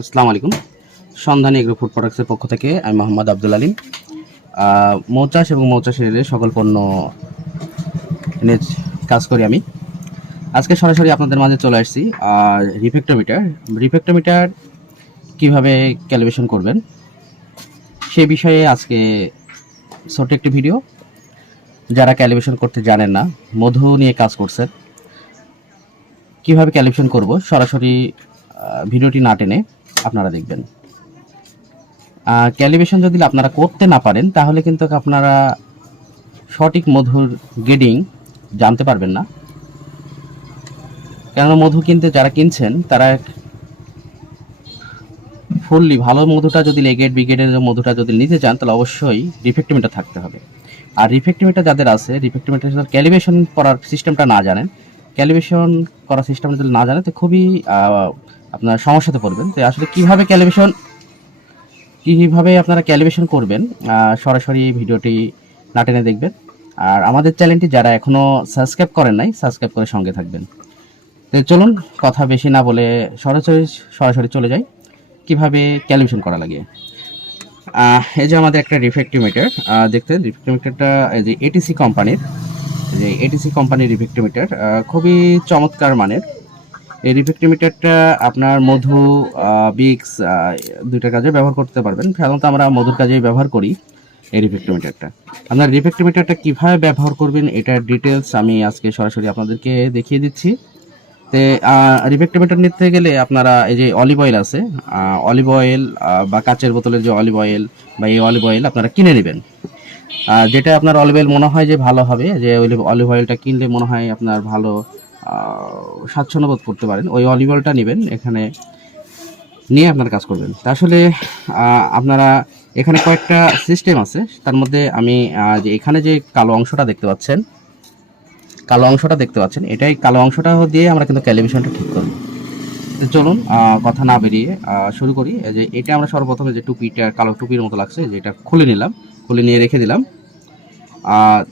আসসালামু আলাইকুম। সন্ধানী এগ্রো ফুড প্রোডাক্টসের পক্ষ থেকে আমি মোহাম্মদ আব্দুল আলিম। মৌচাষ এবং মৌচাষের রিলেটেড সকল পণ্য নিয়ে কাজ করি আমি। আজকে সরাসরি আপনাদের মাঝে চলে আসছি রিফেক্টোমিটার রিফেক্টোমিটার কীভাবে ক্যালিব্রেশন করবেন সে বিষয়ে আজকে ছোট একটি ভিডিও যারা ক্যালিব্রেশন করতে জানেন না, মধু নিয়ে কাজ করছেন, কীভাবে ক্যালিব্রেশন করব সরাসরি ভিডিওটি না টেনে আপনারা দেখবেন। ক্যালিব্রেশন যদি আপনারা করতে না পারেন, তাহলে কিন্তু আপনারা সঠিক মধুর গেডিং জানতে পারবেন না। কেননা মধু কিনতে যারা কিনছেন, তারা ফুললি ভালো মধুটা যদি লেগেট ব্রিগেডের মধুটা যদি নিতে চান, তাহলে অবশ্যই রিফেক্টিমিটার থাকতে হবে। আর রিফেক্টিমিটার যাদের আছে রিফেক্টিমিটার সাথে করার সিস্টেমটা না জানেন ক্যালিব্রেশন করার সিস্টেমটা যদি না জানেন, তো খুবই আপনার সমস্যাতে পড়বেন। তো আসলে কীভাবে ক্যালিব্রেশন কীভাবে আপনারা ক্যালিব্রেশন করবেন সরাসরি ভিডিওটি নাটেনে দেখবেন। আর আমাদের চ্যানেলটি যারা এখনও সাবস্ক্রাইব করেন নাই সাবস্ক্রাইব করে সঙ্গে থাকবেন। তো চলুন, কথা বেশি না বলে সরাসরি সরাসরি চলে যাই। কীভাবে ক্যালিব্রেশন করা লাগে? এই যে আমাদের একটা রিফেক্টিমিটার দেখতে রিফেক্টিমিটারটা এই যে এটিসি কোম্পানির যে এটিসি কোম্পানির রিফেক্টিমিটার খুবই চমৎকার মানের। এই রিফেক্টিমিটারটা আপনার মধু বিক্স দুইটা কাজে ব্যবহার করতে পারবেন। সাধারণত আমরা মধুর কাজেই ব্যবহার করি এই রিফেক্টিমিটারটা আপনার রিফেক্টিমিটারটা কীভাবে ব্যবহার করবেন এটার ডিটেলস আমি আজকে সরাসরি আপনাদেরকে দেখিয়ে দিচ্ছি। তে রিফেক্টিমিটার নিতে গেলে আপনারা এই যে অলিভ অয়েল আছে অলিভ অয়েল বা কাচের বোতলের যে অলিভ অয়েল বা এই অলিভ অয়েল আপনারা কিনে নেবেন। যেটা আপনার অলিভ অয়েল মনে হয় যে ভালো হবে, যে অলিভ অয়েলটা কিনলে মনে হয় আপনার ভালো। আহ, স্বাচ্ছন্দ্য বোধ করতে পারেন। ওই অলিভ নেবেন এখানে নিয়ে আপনার কাজ করবেন। তা আসলে আপনারা এখানে কয়েকটা সিস্টেম আছে। তার মধ্যে আমি যে এখানে যে কালো অংশটা দেখতে পাচ্ছেন কালো অংশটা দেখতে পাচ্ছেন এটাই কালো অংশটা দিয়ে আমরা কিন্তু ক্যালিভিশনটা ঠিক করব। চলুন কথা না বেরিয়ে শুরু করি। যে এটা আমরা সর্বপ্রথমে যে টুপিটা কালো টুপির মতো লাগছে যে এটা খুলে নিলাম খুলে নিয়ে রেখে দিলাম।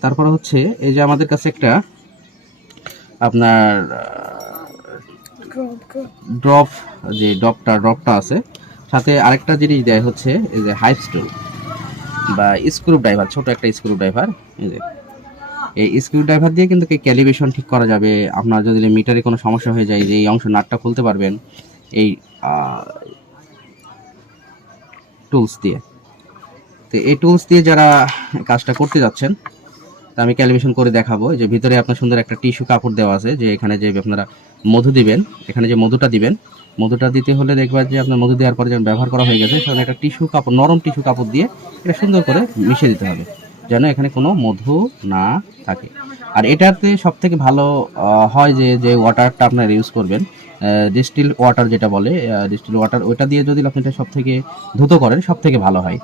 তারপরে হচ্ছে এই যে আমাদের কাছে একটা আপনার ড্রপ যে ড্রপটা ড্রপটা আছে সাথে আরেকটা জিনিস দেয় হচ্ছে এই যে হাই স্টুল বা স্ক্রু ড্রাইভার ছোট একটা স্ক্রু ড্রাইভার এই যে। এই স্ক্রু ড্রাইভার দিয়ে কিন্তু ক্যালিব্রেশন ঠিক করা যাবে? আপনার যদি মিটারে কোনো সমস্যা হয়ে যায় যে এই অংশ নাটটা খুলতে পারবেন এই টুলস দিয়ে। তো এই টুলস দিয়ে যারা কাজটা করতে যাচ্ছেন আমি ক্যালিব্রেশন করে দেখাবো। যে ভিতরে আপনার সুন্দর একটা টিস্যু কাপড় দেওয়া আছে, যে এখানে যে আপনারা মধু দিবেন, এখানে যে মধুটা দিবেন, মধুটা দিতে হলে দেখবেন যে আপনার মধু দেওয়ার পরে যখন ব্যবহার করা হয়ে গেছে, সেখানে একটা টিস্যু কাপড়, নরম টিস্যু কাপড় দিয়ে এটা সুন্দর করে মিশিয়ে দিতে হবে, যেন এখানে কোনো মধু না থাকে। আর এটাতে সবথেকে ভালো হয় যে যে ওয়াটারটা আপনারা ইউজ করবেন ডিস্টিল ওয়াটার যেটা বলে ডিস্টিল ওয়াটার ওইটা দিয়ে যদি আপনি এটা সব থেকে ধুতো করেন সব থেকে ভালো হয়।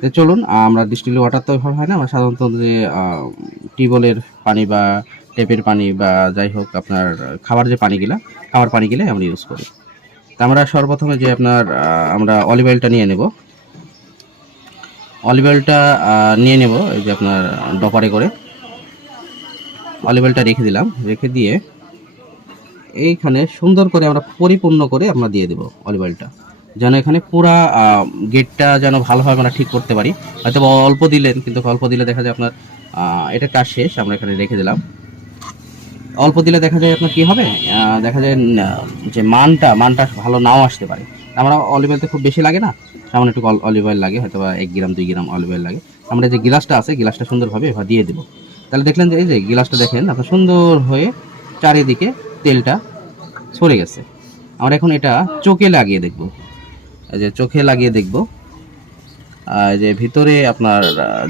তো চলুন আমরা ডিস্টিল ওয়াটার তো এভাবে হয় না, আমরা সাধারণত যে টিউবওয়েলের পানি বা টেপের পানি বা যাই হোক আপনার খাবার যে পানিগুলা, খাবার পানিগুলো আমরা ইউজ করি। তা আমরা সর্বপ্রথমে যে আপনার আমরা অলিভ অয়েলটা নিয়ে নেব। অলিভ অয়েলটা নিয়ে নেব, এই যে আপনার ডপারে করে। অলিভ অয়েলটা রেখে দিলাম, রেখে দিয়ে এইখানে সুন্দর করে আমরা পরিপূর্ণ করে আমরা দিয়ে দেবো অলিভ অয়েলটা যেন এখানে পুরা গেটটা যেন ভালোভাবে আমরা ঠিক করতে পারি। হয়তো অল্প দিলেন, কিন্তু অল্প দিলে দেখা যায় আপনার এটা কাজ শেষ, আমরা এখানে রেখে দিলাম। অল্প দিলে দেখা যায় আপনার কি হবে? দেখা যায় যে মানটা মানটা ভালো নাও আসতে পারে। আমরা অলিভ অয়েল তো খুব বেশি লাগে না। সামান্য একটু অলিভ অয়েল লাগে হয়তো বা এক গ্রাম, দুই গ্রাম অলিভ অয়েল লাগে। আমরা যে গিলাসটা আছে গিলাসটা সুন্দরভাবে এভাবে দিয়ে দেবো। তাহলে দেখলেন যে এই যে গিলাসটা দেখেন, আপনার সুন্দর হয়ে চারিদিকে তেলটা সরে গেছে। আমরা এখন এটা চোখে লাগিয়ে দেখব। যে চোখে লাগিয়ে দেখব। যে ভিতরে আপনার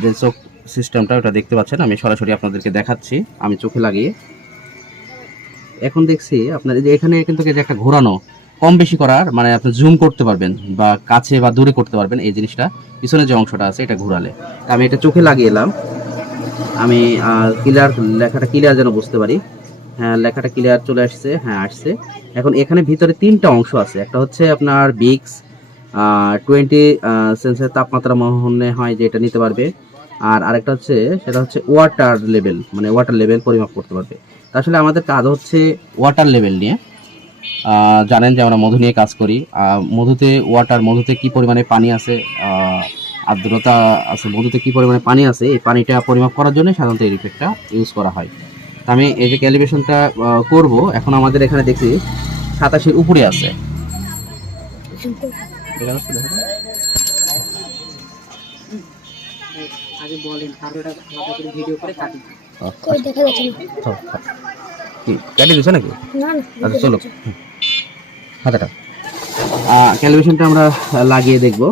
যে চোখ সিস্টেমটা ওটা দেখতে পাচ্ছেন, আমি সরাসরি আপনাদেরকে দেখাচ্ছি, আমি চোখে লাগিয়ে। এখন দেখছি আপনার এই যে এখানে কিন্তু যে একটা ঘোরানো, কম বেশি করার মানে আপনি জুম করতে পারবেন বা কাছে বা দূরে করতে পারবেন, এই জিনিসটা পিছনে যে অংশটা আছে, এটা ঘোরালে। আমি এটা চোখে লাগিয়ে এলাম। আমি ক্লিয়ার লেখাটা ক্লিয়ার যেন বুঝতে পারি। হ্যাঁ লেখাটা ক্লিয়ার চলে আসছে হ্যাঁ আসছে। এখন এখানে ভিতরে তিনটা অংশ আছে। একটা হচ্ছে আপনার বিক্স টোয়েন্টি সেন্সের তাপমাত্রা মনে হয় যে এটা নিতে পারবে। আর আরেকটা হচ্ছে, সেটা হচ্ছে ওয়াটার লেভেল মানে ওয়াটার লেভেল পরিমাপ করতে পারবে। আসলে আমাদের কাজ হচ্ছে ওয়াটার লেভেল নিয়ে। জানেন যে আমরা মধু নিয়ে কাজ করি। মধুতে ওয়াটার মধুতে কি পরিমাণে পানি আছে? আর্দ্রতা আছে, মধুতে কি পরিমাণে পানি আছে? এই পানিটা পরিমাপ করার জন্য সাধারণত এই রিফেক্টটা ইউজ করা হয়। তা আমি এই যে ক্যালিব্রেশনটা করব, এখন আমাদের এখানে দেখছি সাতাশের উপরে আছে? আগে বলেন তারপর ওটা আলাদা করে ভিডিও করে কাটি আহ, কই দেখা যাচ্ছে না কি কেটে দিছে নাকি? না না আচ্ছা চলো। ক্যালিব্রেশনটা আমরা লাগিয়ে দেখব।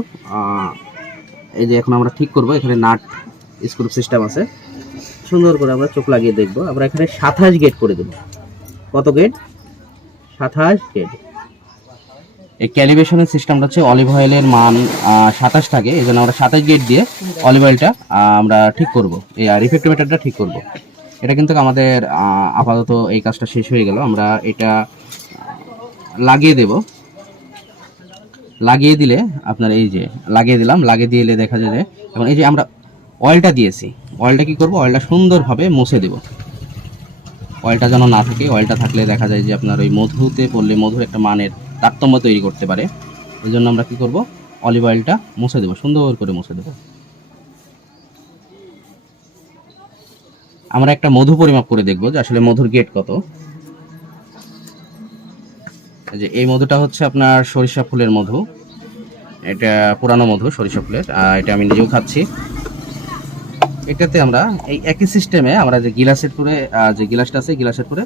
এই যে এখন আমরা ঠিক করব এখানে নাট স্ক্রু সিস্টেম আছে। সুন্দর করে আমরা চোখ লাগিয়ে দেখব। আমরা এখানে সাতাশ গেট করে দেব। কত গেট সাতাশ গেট এই ক্যালিব্রেশনের সিস্টেমটা হচ্ছে অলিভ অয়েলের মান সাতাশ থাকে এই জন্য আমরা সাতাশ গেট দিয়ে অলিভ অয়েলটা আমরা ঠিক করব। এই রিফেক্টোমিটারটা ঠিক করব। এটা কিন্তু আমাদের আপাতত এই কাজটা শেষ হয়ে গেল। আমরা এটা লাগিয়ে দেব। লাগিয়ে দিলে আপনার এই যে, লাগিয়ে দিলাম, লাগিয়ে দিলে দেখা যায় যে, এখন এই যে আমরা অয়েলটা দিয়েছি অয়েলটা কি করব? অয়েলটা সুন্দরভাবে মুছে দেব। অয়েলটা যেন না থাকে অয়েলটা থাকলে দেখা যায় যে আপনার ওই মধুতে পড়লে মধুর একটা মানের তারতম্য তৈরি করতে পারে। এই জন্য আমরা কি করব? অলিভ অয়েলটা মুছে দেবো, সুন্দর করে মুছে দেবো। আমরা একটা মধু পরিমাপ করে দেখব যে আসলে মধুর গেট কত। যে এই মধুটা হচ্ছে আপনার সরিষা ফুলের মধু। এটা পুরানো মধু, সরিষা ফুলের, আর এটা আমি নিজেও খাচ্ছি। এটাতে আমরা এই একই সিস্টেমে আমরা যে গিলাসের পরে যে গিলাসটা আছে, গিলাসের পরে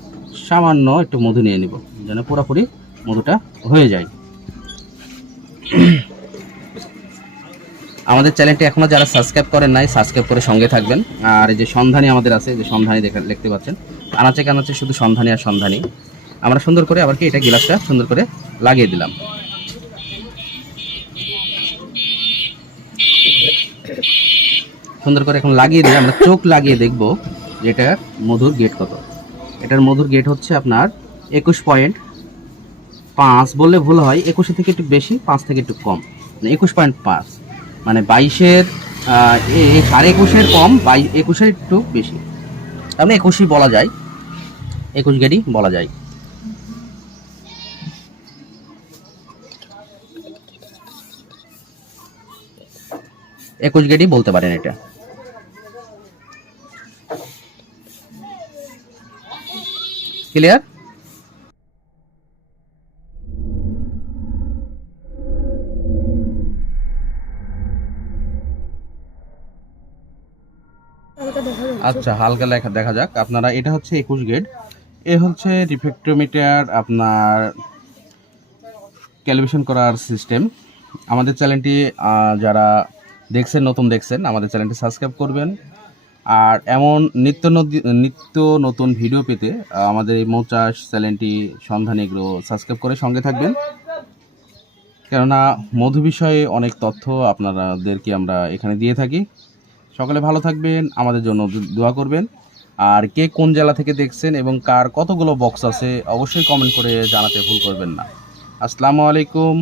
সামান্য একটু মধু নিয়ে নিব। যেন পুরোপুরি মধুটা হয়ে যায়। আমাদের চ্যানেলটি এখনও যারা সাবস্ক্রাইব করেন নাই, সাবস্ক্রাইব করে সঙ্গে থাকবেন। আর এই যে সন্ধানী আমাদের আছে যে সন্ধানী দেখা দেখতে পাচ্ছেন। আনাচে কানাচে শুধু সন্ধানী আর সন্ধানী। আমরা সুন্দর করে আবার কি এটা গিলাসটা সুন্দর করে লাগিয়ে দিলাম। সুন্দর করে এখন লাগিয়ে দিয়ে আমরা চোখ লাগিয়ে দেখব যে এটার মধুর গেট কত। এটার মধুর গেট হচ্ছে আপনার একুশ পয়েন্ট পাঁচ বললে ভুল হয়, একুশে থেকে একটু বেশি, পাঁচ থেকে একটু কম। মানে একুশ পয়েন্ট পাঁচ। মানে বাইশের সাড়ে একুশের কম, বাই, একুশের একটু বেশি। তাহলে একুশই বলা যায়। একুশ গেটই বলা যায়। একুশ গেটই বলতে পারেন এটা। ক্লিয়ার আচ্ছা হালকা লেখা দেখা যাক। আপনারা, এটা হচ্ছে একুশ গেট এ হচ্ছে রিফ্লেক্টোমিটার আপনার ক্যালিব্রেশন করার সিস্টেম আমাদের চ্যানেলটি যারা দেখছেন, নতুন দেখছেন, আমাদের চ্যানেলটি সাবস্ক্রাইব করবেন। আর এমন নিত্য নিত্য নতুন ভিডিও পেতে আমাদের এই মৌচাষ চ্যানেলটি সন্ধান এগুলো সাবস্ক্রাইব করে সঙ্গে থাকবেন। কেননা, মধু বিষয়ে অনেক তথ্য আপনাদেরকে আমরা এখানে দিয়ে থাকি। সকলে ভালো থাকবেন, আমাদের জন্য দোয়া করবেন। আর কে কোন জেলা থেকে দেখছেন এবং কার কতগুলো বক্স আছে, অবশ্যই কমেন্ট করে জানাতে ভুল করবেন না। আসসালামু আলাইকুম।